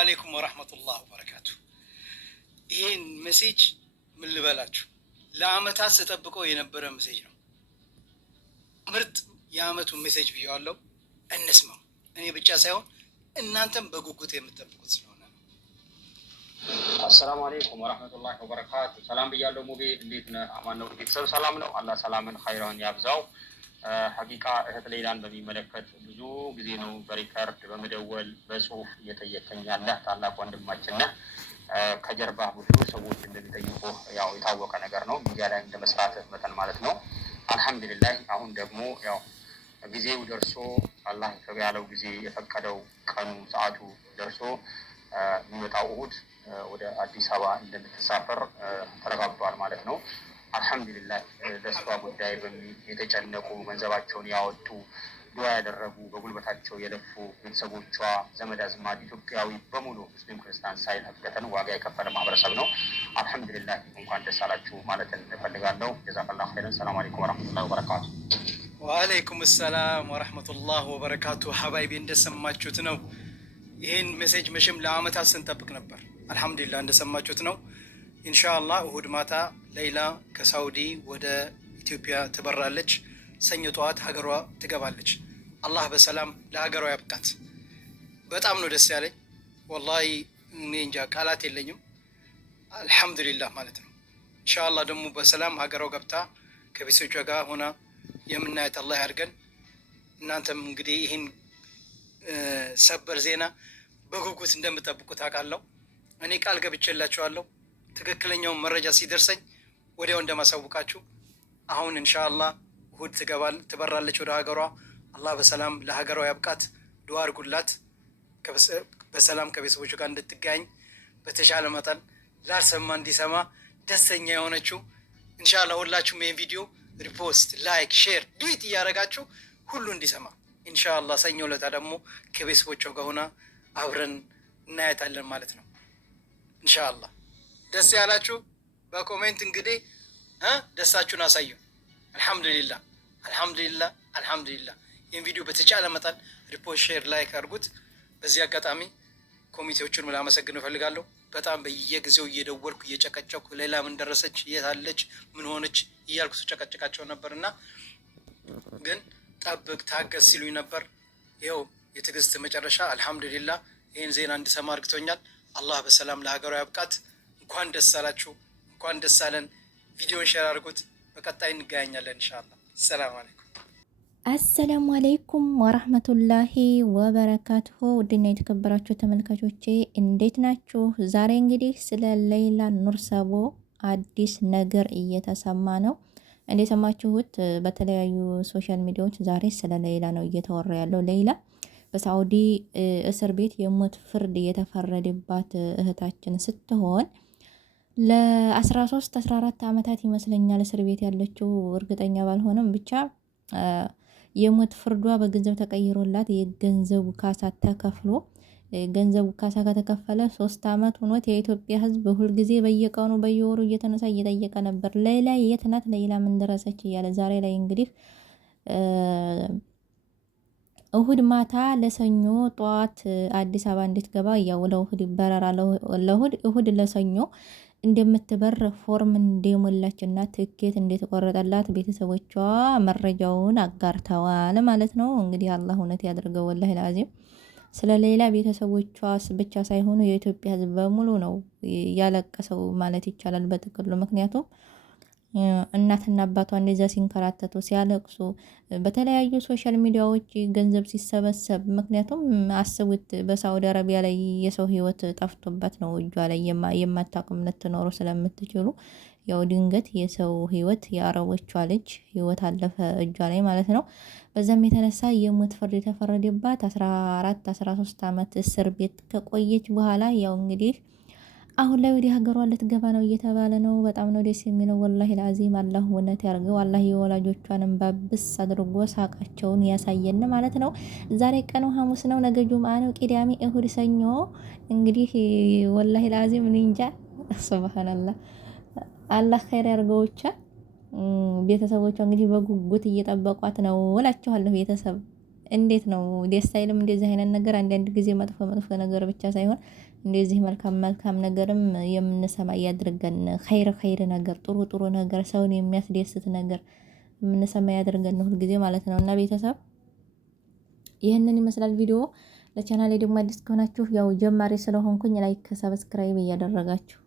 አለይኩም ወራህመቱላሂ ወበረካቱ። ይሄን ሜሴጅ ምን ልበላችሁ፣ ለአመታት ስጠብቀው የነበረ ሜሴጅ ነው። ምርጥ የአመቱ ሜሴጅ ብየዋለሁ። እንስማው። እኔ ብቻ ሳይሆን እናንተም በጉጉት የምትጠብቁት ስለሆነ ነው። አሰላሙ አለይኩም ወራህመቱላሂ ወበረካቱ። ሰላም ብያለሁ። ሙቤ እንዴት ነህ? አማን ነው? ቤተሰብ ሰላም ነው? አላህ ሰላምን ኸይራን ያብዛው። ሐቂቃ እህት ሌላን በሚመለከት ብዙ ጊዜ ነው በሪከርድ በመደወል በጽሁፍ እየጠየቀኝ ያለህ ታላቅ ወንድማችን ነህ። ከጀርባ ብዙ ሰዎች እንደሚጠይቁ ያው የታወቀ ነገር ነው። ሚዲያ ላይ እንደ መስራትህ መጠን ማለት ነው። አልሐምዱሊላህ አሁን ደግሞ ያው ጊዜው ደርሶ አላህ ያለው ጊዜ የፈቀደው ቀኑ ሰዓቱ ደርሶ የሚመጣው እሁድ ወደ አዲስ አበባ እንደምትሳፈር ተረጋግጧል ማለት ነው። አልሐምዱሊላህ ደስቷ ጉዳይ የተጨነቁ ገንዘባቸውን ያወጡ ዱዓ ያደረጉ በጉልበታቸው የለፉ ቤተሰቦቿ፣ ዘመድ አዝማድ፣ ኢትዮጵያዊ በሙሉ ሙስሊም ክርስቲያን ሳይል ሀቂቀተን ዋጋ የከፈለ ማህበረሰብ ነው። አልሐምዱሊላህ እንኳን ደስ አላችሁ ማለት እንፈልጋለሁ። ጀዛከላሁ ኸይረን። ሰላም አለይኩም ወራህመቱላሂ ወበረካቱ። ወአለይኩም ሰላም ወራህመቱላሂ ወበረካቱ። ሀባይቢ እንደሰማችሁት ነው። ይህን ሜሴጅ መቼም ለአመታት ስንጠብቅ ነበር። አልሐምዱሊላህ እንደሰማችሁት ነው። ኢንሻአላህ እሁድ ማታ ሌይላ ከሳውዲ ወደ ኢትዮጵያ ትበራለች። ሰኞ ጠዋት ሀገሯ ትገባለች። አላህ በሰላም ለሀገሯ ያብቃት። በጣም ነው ደስ ያለኝ ወላሂ። እኔ እንጃ ቃላት የለኝም። አልሐምዱሊላህ ማለት ነው። ኢንሻአላህ ደግሞ በሰላም ሀገሯ ገብታ ከቤተሰቦቿ ጋር ሆና የምናያት አላህ ያድርገን። እናንተም እንግዲህ ይህን ሰበር ዜና በጉጉት እንደምጠብቁት አውቃለሁ። እኔ ቃል ገብቼላችኋለሁ። ትክክለኛውን መረጃ ሲደርሰኝ ወዲያው እንደማሳውቃችሁ። አሁን ኢንሻአላህ እሁድ ትበራለች ወደ ሀገሯ። አላህ በሰላም ለሀገሯ ያብቃት። ዱዓ አድርጉላት በሰላም ከቤተሰቦቹ ጋር እንድትገናኝ በተሻለ መጠን ላልሰማ እንዲሰማ ደስተኛ የሆነችው ኢንሻአላህ። ሁላችሁም ይህን ቪዲዮ ሪፖስት፣ ላይክ፣ ሼር ዱት እያደረጋችሁ ሁሉ እንዲሰማ ኢንሻአላህ። ሰኞ ዕለት ደግሞ ከቤተሰቦቿ ጋር ሆና አብረን እናያታለን ማለት ነው ኢንሻአላህ። ደስ ያላችሁ በኮሜንት እንግዲህ ደስታችሁን አሳዩ። አልሐምዱሊላህ አልሐምዱሊላህ አልሐምዱሊላህ። ይህን ቪዲዮ በተቻለ መጠን ሪፖስት፣ ሼር፣ ላይክ አድርጉት። በዚህ አጋጣሚ ኮሚቴዎቹን ላመሰግን እፈልጋለሁ። በጣም በየጊዜው እየደወልኩ እየጨቀጨኩ ሌላ ምን ደረሰች፣ የት አለች፣ ምን ሆነች እያልኩ ስጨቀጭቃቸው ነበር እና ግን ጠብቅ ታገስ ሲሉኝ ነበር። ይኸው የትዕግስት መጨረሻ አልሐምዱሊላህ ይህን ዜና እንድሰማ አርግቶኛል። አላህ በሰላም ለሀገሯ ያብቃት። እንኳን ደስ አላችሁ፣ እንኳን ደስ አለን። ቪዲዮን ሼር አድርጉት። በቀጣይ እንገናኛለን ኢንሻአላህ። ሰላም አለይኩም። አሰላሙ አለይኩም ወራህመቱላሂ ወበረካቱሁ። ውድና የተከበራችሁ ተመልካቾቼ እንዴት ናችሁ? ዛሬ እንግዲህ ስለ ሌይላ ኑርሰቦ አዲስ ነገር እየተሰማ ነው። እንደሰማችሁት በተለያዩ ሶሻል ሚዲያዎች ዛሬ ስለ ሌይላ ነው እየተወራ ያለው። ሌይላ በሳዑዲ እስር ቤት የሞት ፍርድ የተፈረደባት እህታችን ስትሆን ለ13 14 ዓመታት ይመስለኛል እስር ቤት ያለችው፣ እርግጠኛ ባልሆነም ብቻ የሞት ፍርዷ በገንዘብ ተቀይሮላት የገንዘቡ ካሳ ተከፍሎ ገንዘቡ ካሳ ከተከፈለ 3 ዓመት ሆኖት የኢትዮጵያ ሕዝብ ሁልጊዜ በየቀኑ በየወሩ እየተነሳ እየጠየቀ ነበር ሌይላ የት ናት፣ ሌይላ ምን ደረሰች እያለ። ዛሬ ላይ እንግዲህ እሁድ ማታ ለሰኞ ጠዋት አዲስ አበባ እንድትገባ ያው ለእሁድ በረራ ለእሁድ እሁድ ለሰኞ እንደምትበር ፎርም እንደሞላችና ትኬት እንደተቆረጠላት ቤተሰቦቿ መረጃውን አጋርተዋል ማለት ነው። እንግዲህ አላህ እውነት ያድርገው ወላሂ ላዚም። ስለ ሌላ ቤተሰቦቿ ብቻ ሳይሆኑ የኢትዮጵያ ሕዝብ በሙሉ ነው ያለቀሰው ማለት ይቻላል በጥቅሉ። ምክንያቱም እናትና አባቷ እንደዛ ሲንከራተቱ ሲያለቅሱ በተለያዩ ሶሻል ሚዲያዎች ገንዘብ ሲሰበሰብ፣ ምክንያቱም አስቡት በሳዑዲ አረቢያ ላይ የሰው ህይወት ጠፍቶበት ነው እጇ ላይ የማታውቁም ልትኖሩ ስለምትችሉ ያው ድንገት የሰው ህይወት የአረቦቿ ልጅ ህይወት አለፈ እጇ ላይ ማለት ነው። በዛም የተነሳ የሞት ፍርድ የተፈረደባት 14 13 ዓመት እስር ቤት ከቆየች በኋላ ያው እንግዲህ አሁን ላይ ወደ ሀገሯ ልትገባ ነው እየተባለ ነው። በጣም ነው ደስ የሚለው ወላሂ ላዚም። አላህ እውነት ያርገው። አላህ የወላጆቿንም ባብስ አድርጎ ሳቃቸውን ያሳየን ማለት ነው። ዛሬ ቀኑ ሐሙስ ነው፣ ነገ ጁምአ ነው፣ ቅዳሜ፣ እሁድ፣ ሰኞ እንግዲህ ወላሂ ላዚም እንጃ። ሱብሃንአላህ አላህ ኸይር ያርገው። ብቻ ቤተሰቦቿ እንግዲህ በጉጉት እየጠበቋት ነው እላችኋለሁ ቤተሰብ እንዴት ነው ደስ አይልም? እንደዚህ አይነት ነገር አንዳንድ ጊዜ መጥፎ መጥፎ ነገር ብቻ ሳይሆን እንደዚህ መልካም መልካም ነገርም የምንሰማ ያድርገን። ኸይር ነገር፣ ጥሩ ጥሩ ነገር፣ ሰውን የሚያስደስት ነገር የምንሰማ ያድርገን ሁልጊዜ ማለት ነው። እና ቤተሰብ ይህንን ይመስላል ቪዲዮ። ለቻናሌ ደግሞ አዲስ ከሆናችሁ ያው ጀማሪ ስለሆንኩኝ ላይክ ሰብስክራይብ እያደረጋችሁ